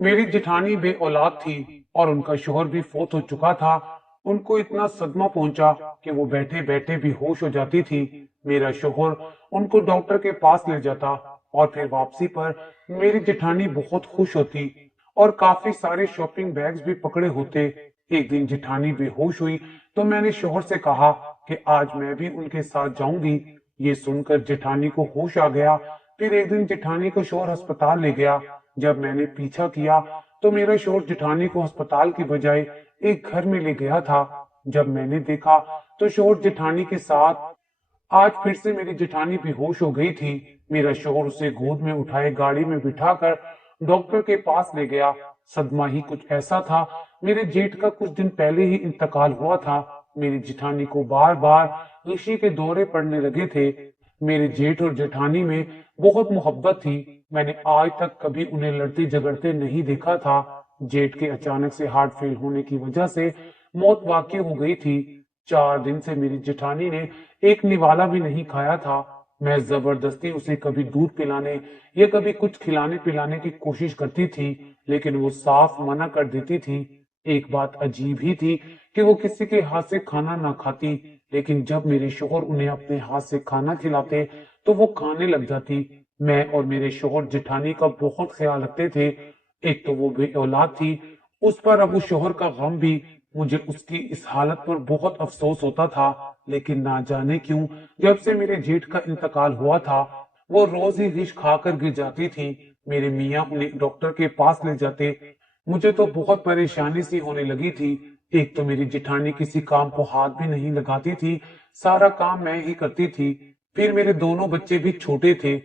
मेरी जेठानी बे औलाद थी और उनका शौहर भी फौत हो चुका था। उनको इतना सदमा पहुंचा कि वो बैठे बैठे भी होश हो जाती थी। मेरा शौहर उनको डॉक्टर के पास ले जाता और फिर वापसी पर मेरी जेठानी बहुत खुश होती और काफी सारे शॉपिंग बैग्स भी पकड़े होते। एक दिन जेठानी बेहोश हुई तो मैंने शौहर से कहा कि आज मैं भी उनके साथ जाऊंगी। ये सुनकर जेठानी को होश आ गया। फिर एक दिन जेठानी को शौहर अस्पताल ले गया। जब मैंने पीछा किया तो मेरा शौहर जेठानी को अस्पताल की बजाय एक घर में ले गया था। जब मैंने देखा तो शौहर जेठानी के साथ। आज फिर से मेरी जेठानी बेहोश हो गई थी। मेरा शौहर उसे गोद में उठाए गाड़ी में बिठाकर डॉक्टर के पास ले गया। सदमा ही कुछ ऐसा था। मेरे जेठ का कुछ दिन पहले ही इंतकाल हुआ था। मेरी जेठानी को बार बार ऋषि के दौरे पड़ने लगे थे। मेरे जेठ और जेठानी में बहुत मोहब्बत थी। मैंने आज तक कभी उन्हें लड़ते झगड़ते नहीं देखा था। जेठ के अचानक से हार्ट फेल होने की वजह से मौत वाकई हो गई थी। 4 दिन से मेरी जेठानी ने एक निवाला भी नहीं खाया था। मैं जबरदस्ती उसे कभी दूध पिलाने या कभी कुछ खिलाने पिलाने की कोशिश करती थी, लेकिन वो साफ मना कर देती थी। एक बात अजीब ही थी कि वो किसी के हाथ से खाना ना खाती, लेकिन जब मेरे शौहर उन्हें अपने हाथ से खाना खिलाते तो वो खाने लग जाती। मैं और मेरे शौहर जेठानी का बहुत ख्याल रखते थे। एक तो वो बे औलाद थी, उस पर अब उस शौहर का गम भी। मुझे उसकी इस हालत पर बहुत अफसोस होता था, लेकिन ना जाने क्यों जब से मेरे जेठ का इंतकाल हुआ था वो रोज ही विष खाकर गिर जाती थी। मेरे मियाँ उन्हें डॉक्टर के पास ले जाते। मुझे तो बहुत परेशानी सी होने लगी थी। एक तो मेरी जेठानी किसी काम को हाथ भी नहीं लगाती थी, सारा काम मैं ही करती थी। फिर मेरे दोनों बच्चे भी छोटे थे,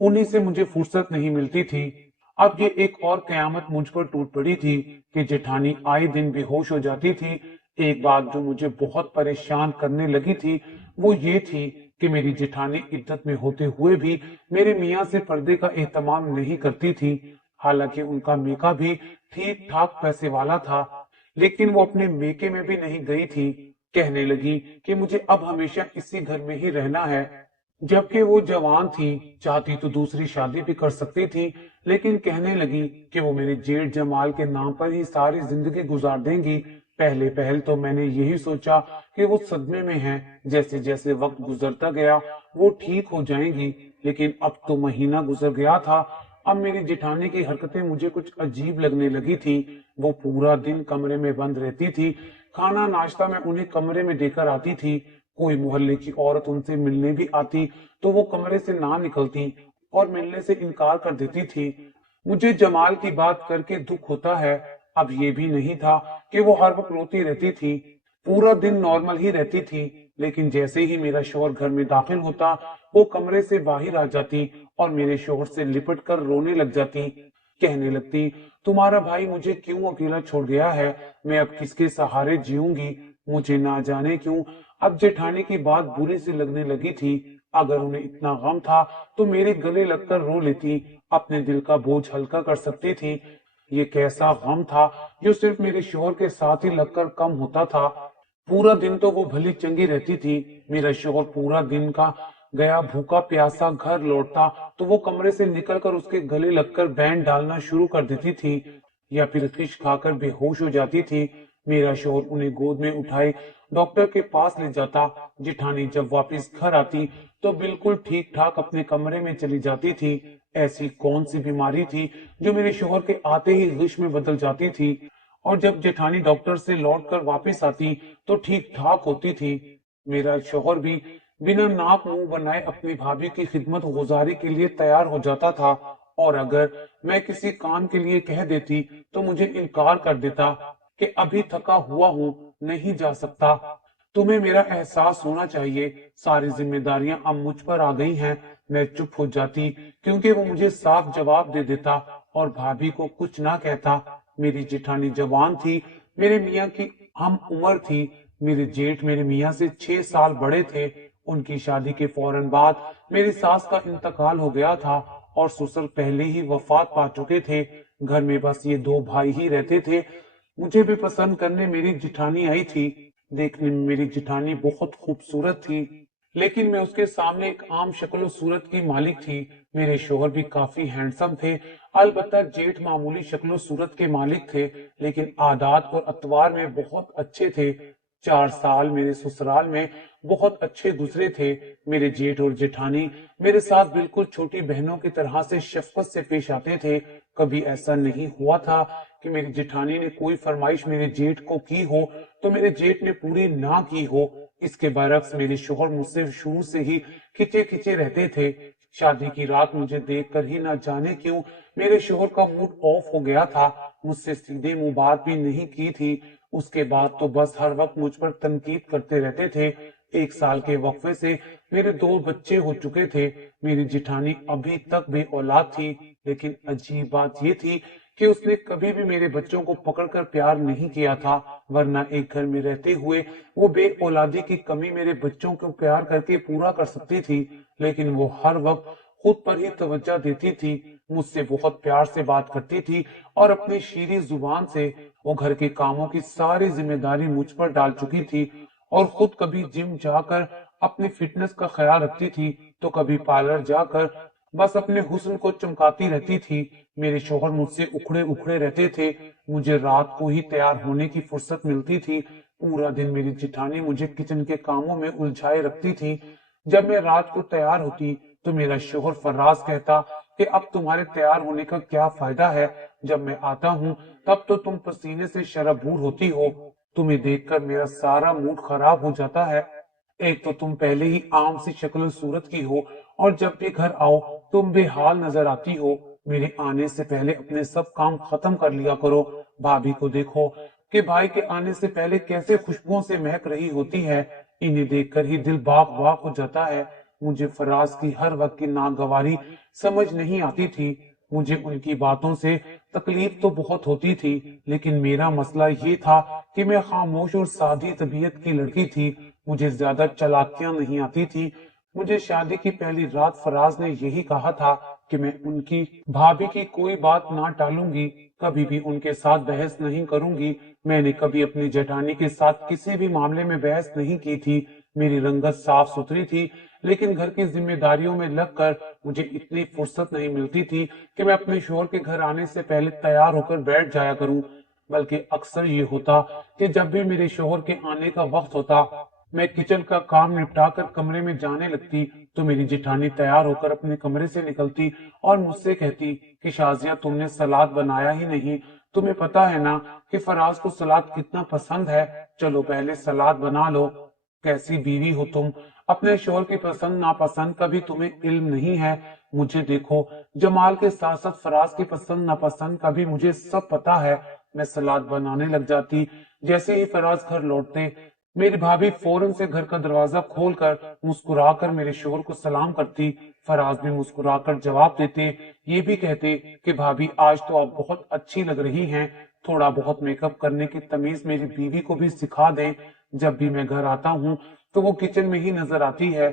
उन्हीं से मुझे फुर्सत नहीं मिलती थी। अब ये एक और कयामत मुझ पर टूट पड़ी थी कि जेठानी आए दिन बेहोश हो जाती थी। एक बात जो मुझे बहुत परेशान करने लगी थी वो ये थी कि मेरी जेठानी इद्दत में होते हुए भी मेरे मियाँ से पर्दे का एहतमाम नहीं करती थी। हालांकि उनका मेका भी ठीक ठाक पैसे वाला था, लेकिन वो अपने मेके में भी नहीं गई थी। कहने लगी कि मुझे अब हमेशा इसी घर में ही रहना है। जबकि वो जवान थी, चाहती तो दूसरी शादी भी कर सकती थी, लेकिन कहने लगी कि वो मेरे जेठ जमाल के नाम पर ही सारी जिंदगी गुजार देंगी। पहले पहल तो मैंने यही सोचा कि वो सदमे में हैं, जैसे जैसे वक्त गुजरता गया वो ठीक हो जाएंगी, लेकिन अब तो महीना गुजर गया था। अब मेरी जेठानी की हरकतें मुझे कुछ अजीब लगने लगी थी। वो पूरा दिन कमरे में बंद रहती थी। खाना नाश्ता मैं उन्हें कमरे में देकर आती थी। कोई मोहल्ले की औरत उनसे मिलने भी आती तो वो कमरे से ना निकलती और मिलने से इनकार कर देती थी। मुझे जमाल की बात करके दुख होता है। अब ये भी नहीं था कि वो हर वक्त रोती रहती थी। पूरा दिन नॉर्मल ही रहती थी, लेकिन जैसे ही मेरा शौहर घर में दाखिल होता वो कमरे से बाहर आ जाती और मेरे शौहर से लिपट कर रोने लग जाती। कहने लगती, तुम्हारा भाई मुझे क्यों अकेला छोड़ गया है, मैं अब किसके सहारे जीऊंगी। मुझे ना जाने क्यों अब जेठानी की बात बुरी सी लगने लगी थी। अगर उन्हें इतना गम था तो मेरे गले लगकर रो लेती, अपने दिल का बोझ हल्का कर सकती थी। ये कैसा गम था जो सिर्फ मेरे शौहर के साथ ही लगकर कम होता था। पूरा दिन तो वो भली चंगी रहती थी। मेरा शौहर पूरा दिन का गया भूखा प्यासा घर लौटता तो वो कमरे से निकलकर उसके गले लगकर बैंड डालना शुरू कर देती थी या फिर खिश खाकर बेहोश हो जाती थी। मेरा शौहर उन्हें गोद में उठाए डॉक्टर के पास ले जाता। जेठानी जब वापस घर आती तो बिल्कुल ठीक ठाक अपने कमरे में चली जाती थी। ऐसी कौन सी बीमारी थी जो मेरे शौहर के आते ही विष में बदल जाती थी, और जब जेठानी डॉक्टर से लौट कर वापस आती तो ठीक ठाक होती थी। मेरा शौहर भी बिना नाक मुंह बनाए अपनी भाभी की खिदमत गुजारी के लिए तैयार हो जाता था, और अगर मैं किसी काम के लिए कह देती तो मुझे इनकार कर देता कि अभी थका हुआ हूं, नहीं जा सकता। तुम्हें मेरा एहसास होना चाहिए, सारी जिम्मेदारियां अब मुझ पर आ गई हैं। मैं चुप हो जाती क्योंकि वो मुझे साफ जवाब दे देता और भाभी को कुछ ना कहता। मेरी जेठानी जवान थी, मेरे मियाँ की हम उम्र थी। मेरे जेठ मेरे मियाँ से 6 साल बड़े थे। उनकी शादी के फौरन बाद मेरी सास का इंतकाल हो गया था और ससुर पहले ही वफात पा चुके थे। घर में बस ये 2 भाई ही रहते थे। मुझे भी पसंद करने मेरी जिठानी आई थी। देखने में मेरी जिठानी बहुत खूबसूरत थी, लेकिन मैं उसके सामने एक आम शक्ल और सूरत की मालिक थी। मेरे शोहर भी काफी हैंडसम थे। अलबत्ता जेठ मामूली शक्लो सूरत के मालिक थे, लेकिन आदात और अतवार में बहुत अच्छे थे। 4 साल मेरे ससुराल में बहुत अच्छे गुजरे थे। मेरे जेठ और जेठानी मेरे साथ बिल्कुल छोटी बहनों की तरह से शफकत से पेश आते थे। कभी ऐसा नहीं हुआ था कि मेरी जेठानी ने कोई फरमाइश मेरे जेठ को की हो तो मेरे जेठ ने पूरी ना की हो। इसके बरक्स मेरे शोहर मुझसे शुरू से ही खिंचे खिंचे रहते थे। शादी की रात मुझे देखकर ही ना जाने क्यों मेरे शोहर का मूड ऑफ हो गया था। मुझसे सीधे मुंह बात भी नहीं की थी। उसके बाद तो बस हर वक्त मुझ पर तनकीद करते रहते थे। 1 साल के वक्फे से मेरे 2 बच्चे हो चुके थे। मेरी जिठानी अभी तक बे औलाद थी, लेकिन अजीब बात ये थी कि उसने कभी भी मेरे बच्चों को पकड़कर प्यार नहीं किया था, वरना एक घर में रहते हुए वो बे औलादी की कमी मेरे बच्चों को प्यार करके पूरा कर सकती थी। लेकिन वो हर वक्त खुद पर ही तवज्जो देती थी, मुझसे बहुत प्यार से बात करती थी और अपनी शीरी जुबान से वो घर के कामों की सारी जिम्मेदारी मुझ पर डाल चुकी थी। और खुद कभी जिम जाकर अपनी फिटनेस का ख्याल रखती थी, तो कभी पार्लर जाकर बस अपने हुस्न को चमकाती रहती थी। मेरे शोहर मुझसे उखड़े उखड़े रहते थे। मुझे रात को ही तैयार होने की फुर्सत मिलती थी। पूरा दिन मेरी जिठानी मुझे किचन के कामों में उलझाए रखती थी। जब मैं रात को तैयार होती तो मेरा शोहर फर्राज कहता कि अब तुम्हारे तैयार होने का क्या फायदा है, जब मैं आता हूँ तब तो तुम पसीने से शराबूर होती हो। तुम्हें देखकर मेरा सारा मूड खराब हो जाता है। एक तो तुम पहले ही आम सी शक्ल सूरत की हो, और जब भी घर आओ तुम बेहाल नजर आती हो। मेरे आने से पहले अपने सब काम खत्म कर लिया करो। भाभी को देखो कि भाई के आने से पहले कैसे खुशबुओं से महक रही होती है। इन्हें देखकर ही दिल बाग बाग हो जाता है। मुझे फराज की हर वक्त की नागवारी समझ नहीं आती थी। मुझे उनकी बातों से तकलीफ तो बहुत होती थी, लेकिन मेरा मसला ये था कि मैं खामोश और सादी तबीयत की लड़की थी। मुझे ज्यादा चालाकियां नहीं आती थी। मुझे शादी की पहली रात फराज ने यही कहा था कि मैं उनकी भाभी की कोई बात ना टालूंगी, कभी भी उनके साथ बहस नहीं करूंगी। मैंने कभी अपनी जेठानी के साथ किसी भी मामले में बहस नहीं की थी। मेरी रंगत साफ सुथरी थी, लेकिन घर की जिम्मेदारियों में लगकर मुझे इतनी फुर्सत नहीं मिलती थी कि मैं अपने शोहर के घर आने से पहले तैयार होकर बैठ जाया करूं। बल्कि अक्सर ये होता कि जब भी मेरे शोहर के आने का वक्त होता, मैं किचन का काम निपटाकर कमरे में जाने लगती तो मेरी जिठानी तैयार होकर अपने कमरे से निकलती और मुझसे कहती कि शाजिया, तुमने सलाद बनाया ही नहीं। तुम्हें पता है ना कि फराज को सलाद कितना पसंद है। चलो पहले सलाद बना लो। कैसी बीवी हो तुम, अपने शोहर की पसंद नापसंद का भी तुम्हें इल्म नहीं है। मुझे देखो, जमाल के साथ साथ फराज की पसंद नापसंद का भी मुझे सब पता है। मैं सलाद बनाने लग जाती। जैसे ही फराज घर लौटते, मेरी भाभी फौरन से घर का दरवाजा खोलकर मुस्कुराकर मेरे शोहर को सलाम करती। फराज भी मुस्कुराकर जवाब देते, ये भी कहते कि भाभी आज तो आप बहुत अच्छी लग रही हैं। थोड़ा बहुत मेकअप करने की तमीज मेरी बीवी को भी सिखा दें। जब भी मैं घर आता हूँ तो वो किचन में ही नजर आती है।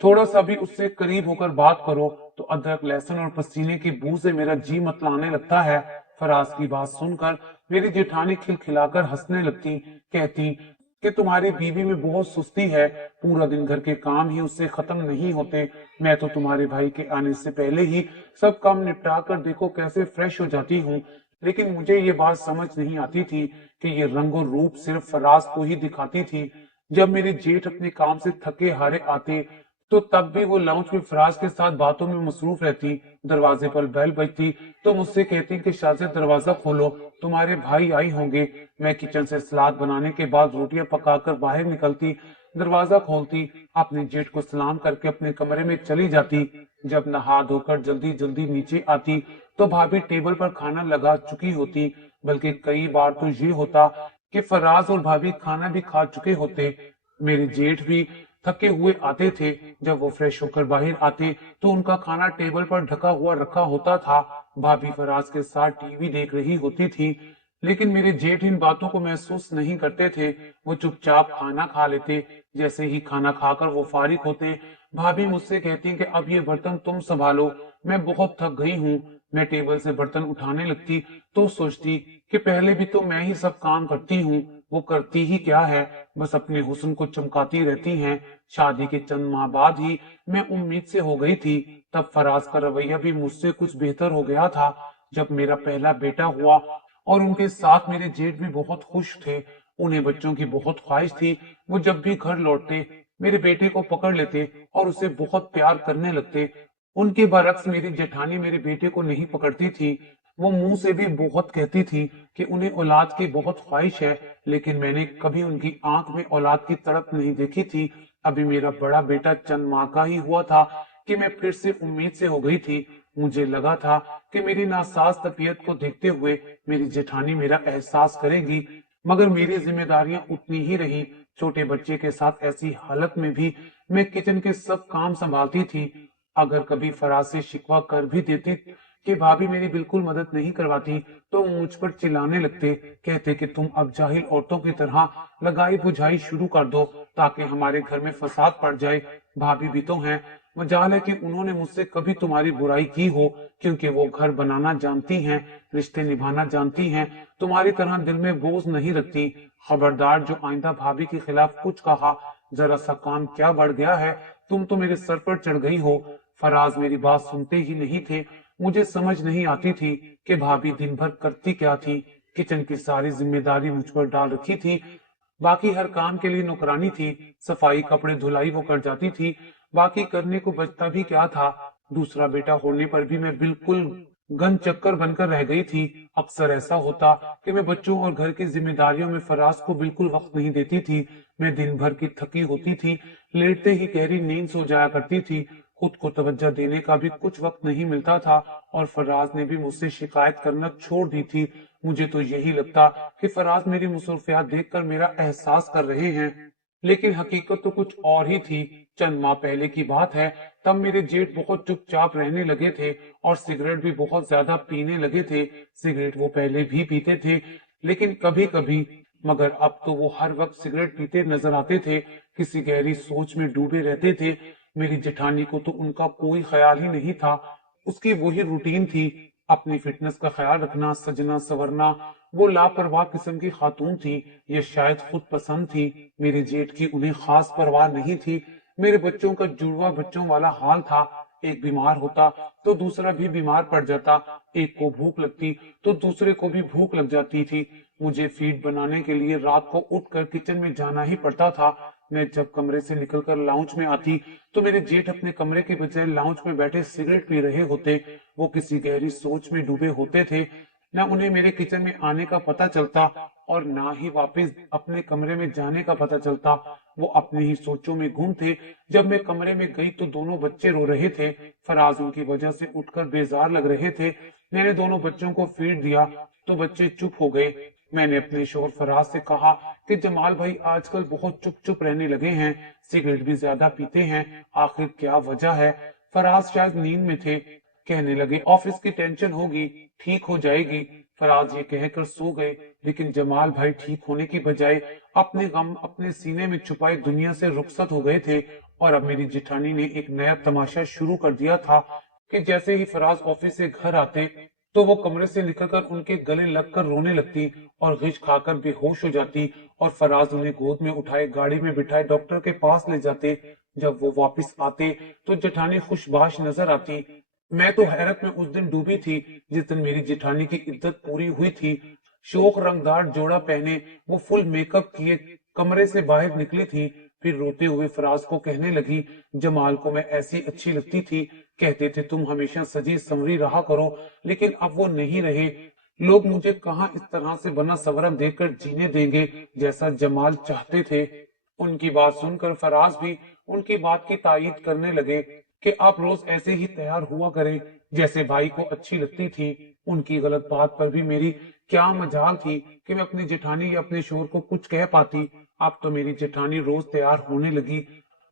थोड़ा सा भी उससे करीब होकर बात करो तो अदरक लहसुन और पसीने की बू से मेरा जी मतलाने लगता है। फराज की बात सुनकर मेरी जेठानी खिलखिलाकर हंसने लगती, कहती कि तुम्हारी बीवी में बहुत सुस्ती है, पूरा दिन घर के काम ही उससे खत्म नहीं होते। मैं तो तुम्हारे भाई के आने से पहले ही सब काम निपटा कर देखो कैसे फ्रेश हो जाती हूँ। लेकिन मुझे ये बात समझ नहीं आती थी कि ये रंग और रूप सिर्फ फराज को ही दिखाती थी। जब मेरे जेठ अपने काम से थके हारे आते तो तब भी वो लाउंज में फराज के साथ बातों में मसरूफ रहती। दरवाजे पर बेल बजती तो मुझसे कहती कि शाजिद, दरवाजा खोलो, तुम्हारे भाई आई होंगे। मैं किचन से सलाद बनाने के बाद रोटियां पकाकर बाहर निकलती, दरवाजा खोलती, अपने जेठ को सलाम करके अपने कमरे में चली जाती। जब नहा धोकर जल्दी जल्दी नीचे आती तो भाभी टेबल पर खाना लगा चुकी होती। बल्कि कई बार तो ये होता कि फराज और भाभी खाना भी खा चुके होते। मेरे जेठ भी थके हुए आते थे। जब वो फ्रेश होकर बाहर आते तो उनका खाना टेबल पर ढका हुआ रखा होता था। भाभी फराज के साथ टीवी देख रही होती थी, लेकिन मेरे जेठ इन बातों को महसूस नहीं करते थे। वो चुपचाप खाना खा लेते। जैसे ही खाना खाकर वो फारिग होते, भाभी मुझसे कहती कि अब ये बर्तन तुम संभालो, मैं बहुत थक गई हूँ। मैं टेबल से बर्तन उठाने लगती तो सोचती कि पहले भी तो मैं ही सब काम करती हूँ, वो करती ही क्या है, बस अपने हुस्न को चमकाती रहती हैं। शादी के चंद माह बाद ही मैं उम्मीद से हो गई थी। तब फराज का रवैया भी मुझसे कुछ बेहतर हो गया था। जब मेरा पहला बेटा हुआ और उनके साथ मेरे जेठ भी बहुत खुश थे। उन्हें बच्चों की बहुत ख्वाहिश थी। वो जब भी घर लौटते मेरे बेटे को पकड़ लेते और उसे बहुत प्यार करने लगते। उनके बरक्स मेरी जेठानी मेरे बेटे को नहीं पकड़ती थी। वो मुंह से भी बहुत कहती थी कि उन्हें औलाद की बहुत ख्वाहिश है, लेकिन मैंने कभी उनकी आंख में औलाद की तड़प नहीं देखी थी। अभी मेरा बड़ा बेटा चंद माह का ही हुआ था कि मैं फिर से उम्मीद से हो गई थी। मुझे लगा था कि मेरी नासाज तबीयत को देखते हुए मेरी जेठानी मेरा एहसास करेगी, मगर मेरी जिम्मेदारियां उतनी ही रही। छोटे बच्चे के साथ ऐसी हालत में भी मैं किचन के सब काम संभालती थी। अगर कभी फराज से शिकवा कर भी देती कि भाभी मेरी बिल्कुल मदद नहीं करवाती, तो वो मुझ पर चिल्लाने लगते, कहते कि तुम अब जाहिल औरतों की तरह लगाई बुझाई शुरू कर दो ताकि हमारे घर में फसाद पड़ जाए। भाभी भी तो हैं। मजाल है कि उन्होंने मुझसे कभी तुम्हारी बुराई की हो, क्योंकि वो घर बनाना जानती हैं, रिश्ते निभाना जानती हैं, तुम्हारी तरह दिल में बोझ नहीं रखती। खबरदार, जो आइंदा भाभी के खिलाफ कुछ कहा, जरा सा काम क्या बढ़ गया है, तुम तो मेरे सर पर चढ़ गई हो। फराज मेरी बात सुनते ही नहीं थे। मुझे समझ नहीं आती थी कि भाभी दिन भर करती क्या थी। किचन की सारी जिम्मेदारी मुझ पर डाल रखी थी। बाकी हर काम के लिए नौकरानी थी। सफाई, कपड़े धुलाई वो कर जाती थी। बाकी करने को बचता भी क्या था। दूसरा बेटा होने पर भी मैं बिल्कुल गन चक्कर बनकर रह गई थी। अक्सर ऐसा होता कि मैं बच्चों और घर की जिम्मेदारियों में फराज को बिल्कुल वक्त नहीं देती थी। मैं दिन भर की थकी होती थी, लेटते ही गहरी नींद सो जाया करती थी। खुद को तवज्जो देने का भी कुछ वक्त नहीं मिलता था और फराज ने भी मुझसे शिकायत करना छोड़ दी थी। मुझे तो यही लगता कि फराज मेरी मुसरूफियात देखकर मेरा एहसास कर रहे हैं, लेकिन हकीकत तो कुछ और ही थी। चंद माह पहले की बात है। तब मेरे जेठ बहुत चुपचाप रहने लगे थे और सिगरेट भी बहुत ज्यादा पीने लगे थे। सिगरेट वो पहले भी पीते थे, लेकिन कभी कभी, मगर अब तो वो हर वक्त सिगरेट पीते नजर आते थे, किसी गहरी सोच में डूबे रहते थे। मेरी जेठानी को तो उनका कोई ख्याल ही नहीं था। उसकी वही रूटीन थी, अपनी फिटनेस का ख्याल रखना, सजना संवरना। वो लापरवाह किस्म की खातून थी, ये शायद खुद पसंद थी। मेरे जेठ की उन्हें खास परवाह नहीं थी। मेरे बच्चों का जुड़वा बच्चों वाला हाल था। एक बीमार होता तो दूसरा भी बीमार पड़ जाता। एक को भूख लगती तो दूसरे को भी भूख लग जाती थी। मुझे फीड बनाने के लिए रात को उठकर किचन में जाना ही पड़ता था। मैं जब कमरे से निकलकर लाउंज में आती तो मेरे जेठ अपने कमरे के बजाय लाउंज में बैठे सिगरेट पी रहे होते। वो किसी गहरी सोच में डूबे होते थे। न उन्हें मेरे किचन में आने का पता चलता और ना ही वापस अपने कमरे में जाने का पता चलता। वो अपनी ही सोचों में गुम थे। जब मैं कमरे में गई तो दोनों बच्चे रो रहे थे। फराज उनकी वजह से उठकर बेजार लग रहे थे। मैंने दोनों बच्चों को फीड दिया तो बच्चे चुप हो गए। मैंने अपने शोहर फराज से कहा कि जमाल भाई आजकल बहुत चुप चुप रहने लगे हैं, सिगरेट भी ज्यादा पीते हैं, आखिर क्या वजह है। फराज शायद नींद में थे। कहने लगे ऑफिस की टेंशन होगी, ठीक हो जाएगी। फराज ये कहकर सो गए, लेकिन जमाल भाई ठीक होने की बजाय अपने गम अपने सीने में छुपाए दुनिया से रुखसत हो गए थे। और अब मेरी जिठानी ने एक नया तमाशा शुरू कर दिया था कि जैसे ही फराज ऑफिस से घर आते तो वो कमरे से निकलकर उनके गले लगकर रोने लगती और गिच खाकर बेहोश हो जाती और फराज उन्हें गोद में उठाए गाड़ी में बिठाए डॉक्टर के पास ले जाते। जब वो वापस आते तो जेठानी खुशबाश नजर आती। मैं तो हैरत में उस दिन डूबी थी जिस दिन मेरी जेठानी की इद्दत पूरी हुई थी। शोक रंगदार जोड़ा पहने वो फुल मेकअप किए कमरे से बाहर निकली थी। फिर रोते हुए फराज को कहने लगी, जमाल को मैं ऐसी अच्छी लगती थी, कहते थे तुम हमेशा सजी संवरी रहा करो, लेकिन अब वो नहीं रहे। लोग मुझे कहाँ इस तरह से बना सवरा देकर जीने देंगे जैसा जमाल चाहते थे। उनकी बात सुनकर फराज भी उनकी बात की तायीद करने लगे कि आप रोज ऐसे ही तैयार हुआ करें जैसे भाई को अच्छी लगती थी। उनकी गलत बात पर भी मेरी क्या मजाल थी कि मैं अपनी जेठानी या अपने शोहर को कुछ कह पाती। अब तो मेरी जेठानी रोज तैयार होने लगी।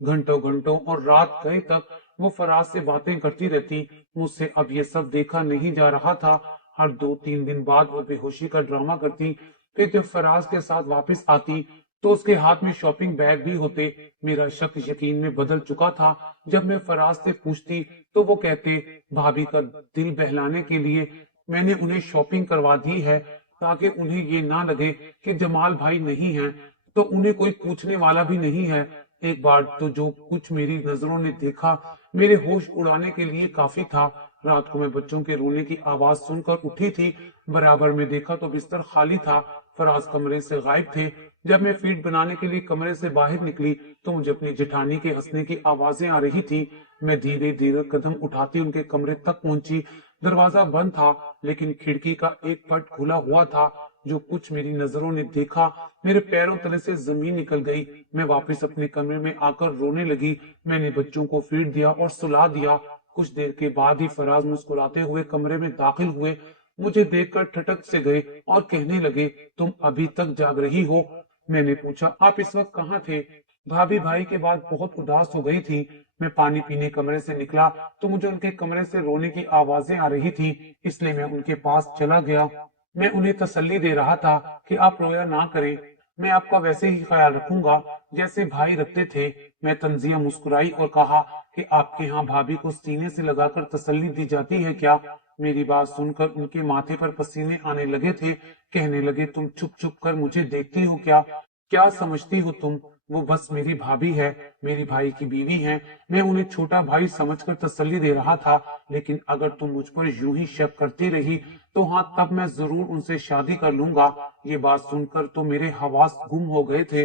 घंटों घंटों और रात गए तक वो फराज से बातें करती रहती। मुझसे अब ये सब देखा नहीं जा रहा था। हर 2-3 दिन बाद वो बेहोशी का ड्रामा करती। फिर जब फराज के साथ वापस आती तो उसके हाथ में शॉपिंग बैग भी होते। मेरा शक यकीन में बदल चुका था। जब मैं फराज से पूछती तो वो कहते, भाभी का दिल बहलाने के लिए मैंने उन्हें शॉपिंग करवा दी है, ताकि उन्हें ये ना लगे कि जमाल भाई नहीं है तो उन्हें कोई पूछने वाला भी नहीं है। एक बार तो जो कुछ मेरी नजरों ने देखा मेरे होश उड़ाने के लिए काफी था। रात को मैं बच्चों के रोने की आवाज सुनकर उठी थी। बराबर में देखा तो बिस्तर खाली था। फराज कमरे से गायब थे। जब मैं फीड बनाने के लिए कमरे से बाहर निकली तो मुझे अपनी जेठानी के हंसने की आवाजें आ रही थी। मैं धीरे धीरे कदम उठाती उनके कमरे तक पहुंची। दरवाजा बंद था, लेकिन खिड़की का एक पट खुला हुआ था। जो कुछ मेरी नजरों ने देखा, मेरे पैरों तले से जमीन निकल गई। मैं वापस अपने कमरे में आकर रोने लगी। मैंने बच्चों को फीड दिया और सुला दिया। कुछ देर के बाद ही फराज मुस्कुराते हुए कमरे में दाखिल हुए। मुझे देखकर ठटक से गए और कहने लगे, तुम अभी तक जाग रही हो? मैंने पूछा, आप इस वक्त कहाँ थे? भाभी भाई के बाद बहुत उदास हो गई थी। मैं पानी पीने कमरे से निकला तो मुझे उनके कमरे से रोने की आवाजें आ रही थी, इसलिए मैं उनके पास चला गया। मैं उन्हें तसल्ली दे रहा था कि आप रोया ना करें, मैं आपका वैसे ही ख्याल रखूंगा जैसे भाई रखते थे। मैं तंजिया मुस्कुराई और कहा कि आपके यहाँ भाभी को सीने से लगाकर तसल्ली दी जाती है क्या? मेरी बात सुनकर उनके माथे पर पसीने आने लगे थे। कहने लगे, तुम चुप चुप कर मुझे देखती हो क्या? क्या समझती हो तुम? वो बस मेरी भाभी है, मेरी भाई की बीवी है। मैं उन्हें छोटा भाई समझकर तसल्ली दे रहा था। लेकिन अगर तुम मुझ पर यूं ही शक करती रही तो हाँ, तब मैं जरूर उनसे शादी कर लूंगा। ये बात सुनकर तो मेरे हवास गुम हो गए थे।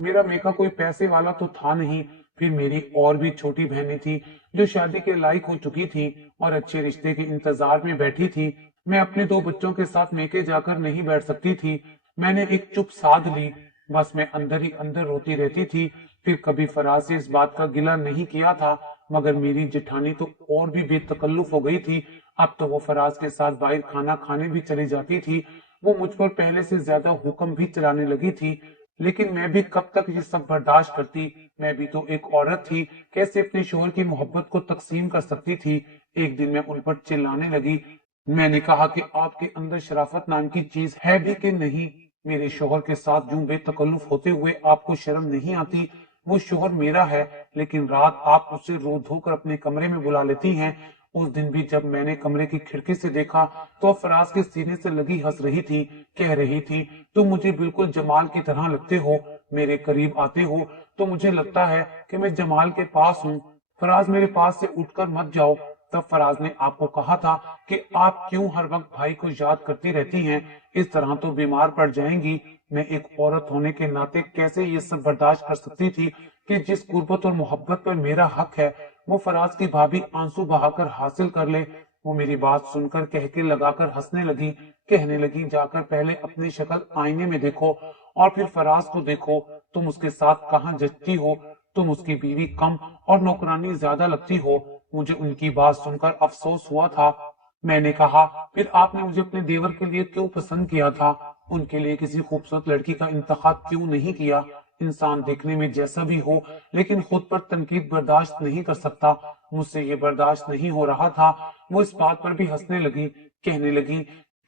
मेरा मेका कोई पैसे वाला तो था नहीं। फिर मेरी और भी छोटी बहनें थी जो शादी के लायक हो चुकी थी और अच्छे रिश्ते के इंतजार में बैठी थी। मैं अपने दो बच्चों के साथ मेके जाकर नहीं बैठ सकती थी। मैंने एक चुप साध ली। बस मैं अंदर ही अंदर रोती रहती थी। फिर कभी फराज से इस बात का गिला नहीं किया था, मगर मेरी जेठानी तो और भी बेतकल्लुफ हो गई थी। अब तो वो फराज के साथ बाहर खाना खाने भी चली जाती थी। वो मुझ पर पहले से ज्यादा हुक्म भी चलाने लगी थी। लेकिन मैं भी कब तक ये सब बर्दाश्त करती? मैं भी तो एक औरत थी, कैसे अपने शोहर की मोहब्बत को तकसीम कर सकती थी? एक दिन मैं उन पर चिल्लाने लगी। मैंने कहा कि आपके अंदर शराफत नाम की चीज है भी कि नहीं? मेरे शोहर के साथ यूं बेतकल्लुफ होते हुए आपको शर्म नहीं आती? वो शोहर मेरा है, लेकिन रात आप उसे रो धोकर अपने कमरे में बुला लेती हैं। उस दिन भी जब मैंने कमरे की खिड़की से देखा तो फराज के सीने से लगी हंस रही थी। कह रही थी, तुम मुझे बिल्कुल जमाल की तरह लगते हो। मेरे करीब आते हो तो मुझे लगता है कि मैं जमाल के पास हूँ। फराज, मेरे पास से उठकर मत जाओ। तब फराज ने आपको कहा था कि आप क्यों हर वक्त भाई को याद करती रहती हैं, इस तरह तो बीमार पड़ जाएंगी। मैं एक औरत होने के नाते कैसे ये सब बर्दाश्त कर सकती थी कि जिस गुर्बत और मोहब्बत पर मेरा हक है वो फराज की भाभी आंसू बहाकर हासिल कर ले। वो मेरी बात सुनकर कहके लगाकर हंसने लगी। कहने लगी, जाकर पहले अपनी शक्ल आईने में देखो और फिर फराज को देखो। तुम उसके साथ कहाँ जचती हो? तुम उसकी बीवी कम और नौकरानी ज्यादा लगती हो। मुझे उनकी बात सुनकर अफसोस हुआ था। मैंने कहा, फिर आपने मुझे अपने देवर के लिए क्यों पसंद किया था? उनके लिए किसी खूबसूरत लड़की का इंतखाब क्यों नहीं किया? इंसान देखने में जैसा भी हो, लेकिन खुद पर तनकीद बर्दाश्त नहीं कर सकता। मुझसे ये बर्दाश्त नहीं हो रहा था। वो इस बात पर भी हंसने लगी। कहने लगी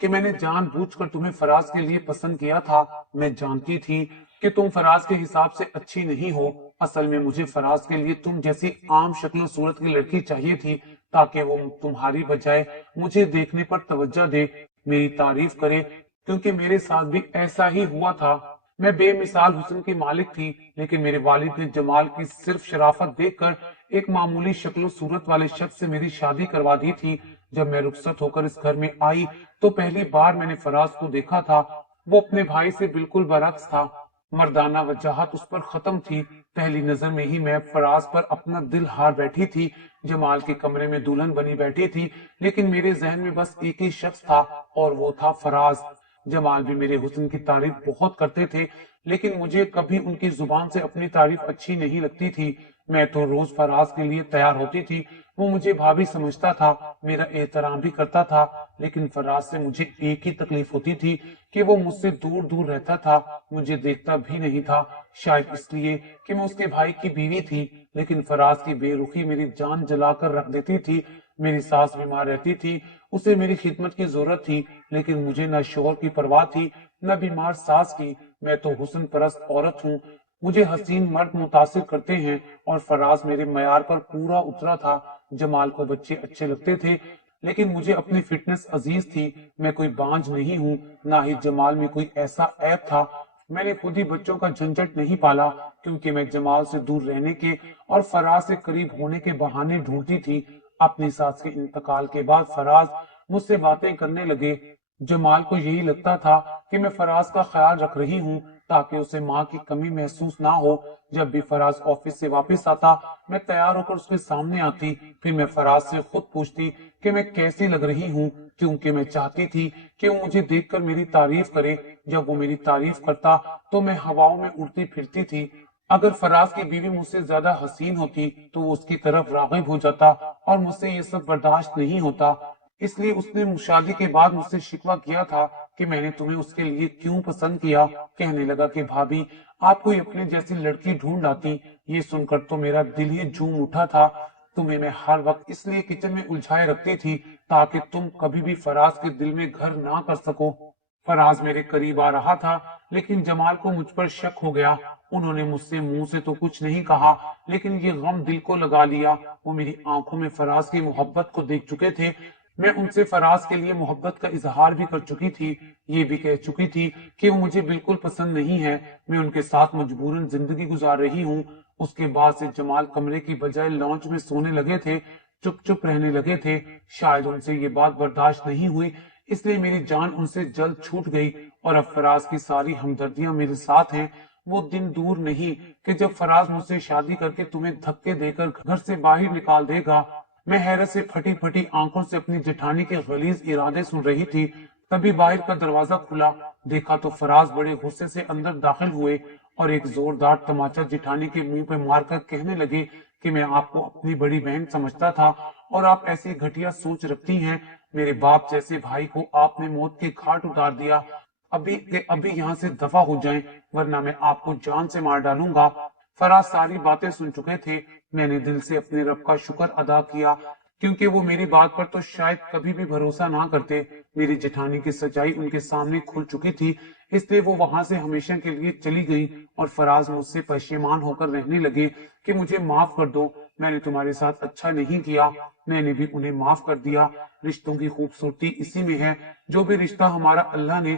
कि मैंने जानबूझकर तुम्हें फराज के लिए पसंद किया था। मैं जानती थी कि तुम फराज के हिसाब से अच्छी नहीं हो। असल में मुझे फराज के लिए तुम जैसी आम शक्ल सूरत की लड़की चाहिए थी, ताकि वो तुम्हारी बजाय मुझे देखने पर तवज्जो दे, मेरी तारीफ करे, क्योंकि मेरे साथ भी ऐसा ही हुआ था। मैं बेमिसाल हुस्न की मालिक थी, लेकिन मेरे वालिद ने जमाल की सिर्फ शराफत देखकर एक मामूली शक्ल सूरत वाले शख्स से मेरी शादी करवा दी थी। जब मैं रुखसत होकर इस घर में आई तो पहली बार मैंने फराज को देखा था। वो अपने भाई से बिल्कुल बरक्स था। मर्दाना वजाहत उस पर खत्म थी। पहली नजर में ही मैं फराज पर अपना दिल हार बैठी थी। जमाल के कमरे में दुल्हन बनी बैठी थी, लेकिन मेरे जहन में बस एक ही शख्स था और वो था फराज। जमाल भी मेरे हुस्न की तारीफ बहुत करते थे, लेकिन मुझे कभी उनकी जुबान से अपनी तारीफ अच्छी नहीं लगती थी। मैं तो रोज फराज के लिए तैयार होती थी। वो मुझे भाभी समझता था, मेरा एहतराम भी करता था, लेकिन फराज से मुझे एक ही तकलीफ होती थी कि वो मुझसे दूर दूर रहता था, मुझे देखता भी नहीं था। शायद इसलिए कि मैं उसके भाई की बीवी थी, लेकिन फराज की बेरुखी मेरी जान जलाकर रख देती थी। मेरी सास बीमार रहती थी, उसे मेरी खिदमत की जरूरत थी, लेकिन मुझे न शोहर की परवाह थी न बीमार सास की। मैं तो हुस्न परस्त औरत हूँ, मुझे हसीन मर्द मुतासिर करते हैं, और फराज मेरे मयार पर पूरा उतरा था। जमाल को बच्चे अच्छे लगते थे, लेकिन मुझे अपनी फिटनेस अजीज थी। मैं कोई बांझ नहीं हूँ, ना ही जमाल में कोई ऐसा ऐप था। मैंने खुद ही बच्चों का झंझट नहीं पाला, क्योंकि मैं जमाल से दूर रहने के और फराज से करीब होने के बहाने ढूंढती थी। اپنی ساس کے انتقال کے بعد فراز مجھ سے باتیں کرنے لگے۔ جمال کو یہی لگتا تھا کہ میں فراز کا خیال رکھ رہی ہوں تاکہ اسے ماں کی کمی محسوس نہ ہو۔ جب بھی فراز آفس سے واپس آتا میں تیار ہو کر اس کے سامنے آتی، پھر میں فراز سے خود پوچھتی کہ میں کیسی لگ رہی ہوں، کیونکہ میں چاہتی تھی کہ وہ مجھے دیکھ کر میری تعریف کرے۔ جب وہ میری تعریف کرتا تو میں ہواؤں میں اڑتی پھرتی تھی۔ اگر فراز کی بیوی مجھ سے زیادہ حسین ہوتی تو وہ اس کی طرف راغب ہو جاتا اور مجھ سے یہ سب برداشت نہیں ہوتا۔ اس لیے اس نے شادی کے بعد مجھ سے شکوہ کیا تھا کہ میں نے تمہیں اس کے لیے کیوں پسند کیا۔ کہنے لگا کہ بھابی آپ کوئی اپنے جیسی لڑکی ڈھونڈ لاتی۔ یہ سن کر تو میرا دل ہی جھوم اٹھا تھا۔ تمہیں میں ہر وقت اس لیے کچن میں الجھائے رکھتی تھی تاکہ تم کبھی بھی فراز کے دل میں گھر نہ کر سکو۔ فراز میرے قریب آ رہا تھا لیکن جمال کو مجھ پر شک ہو گیا۔ انہوں نے مجھ سے منہ سے تو کچھ نہیں کہا لیکن یہ غم دل کو لگا لیا۔ وہ میری آنکھوں میں فراز کی محبت کو دیکھ چکے تھے۔ میں ان سے فراز کے لیے محبت کا اظہار بھی کر چکی تھی، یہ بھی کہہ چکی تھی کہ وہ مجھے بالکل پسند نہیں ہے، میں ان کے ساتھ مجبوراً زندگی گزار رہی ہوں۔ اس کے بعد سے جمال کمرے کی بجائے لانچ میں سونے لگے تھے، چپ چپ رہنے لگے تھے۔ شاید ان سے یہ بات برداشت نہیں ہوئی، اس لیے میری جان ان سے جلد چھوٹ گئی اور اب فراز کی ساری ہمدردیاں میرے ساتھ ہیں۔ وہ دن دور نہیں کہ جب فراز مجھ سے شادی کر کے تمہیں دھکے دے کر گھر سے باہر نکال دے گا۔ میں حیرت سے پھٹی پھٹی آنکھوں سے اپنی جٹھانی کے غلیظ ارادے سن رہی تھی، تبھی باہر کا دروازہ کھلا، دیکھا تو فراز بڑے غصے سے اندر داخل ہوئے اور ایک زوردار تماچا جٹھانی کے منہ پہ مار کر کہنے لگے کہ میں آپ کو اپنی بڑی بہن سمجھتا تھا اور آپ ایسی گھٹیا سوچ رکھتی ہیں۔ میرے باپ جیسے بھائی کو آپ نے موت کے گھاٹ اتار دیا۔ ابھی یہاں سے دفع ہو جائیں ورنہ میں آپ کو جان سے مار ڈالوں گا۔ فراز ساری باتیں سن چکے تھے۔ میں نے دل سے اپنے رب کا شکر ادا کیا کیونکہ وہ میری بات پر تو شاید کبھی بھی بھروسہ نہ کرتے۔ میری جٹھانی کی سچائی ان کے سامنے کھل چکی تھی، اس لیے وہ وہاں سے ہمیشہ کے لیے چلی گئی اور فراز مجھ سے پشیمان ہو کر رہنے لگے کہ مجھے معاف کر دو، میں نے تمہارے ساتھ اچھا نہیں کیا۔ میں نے بھی انہیں معاف کر دیا۔ رشتوں کی خوبصورتی اسی میں ہے، جو بھی رشتہ ہمارا اللہ نے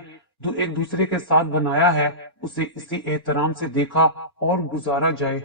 ایک دوسرے کے ساتھ بنایا ہے اسے اسی احترام سے دیکھا اور گزارا جائے۔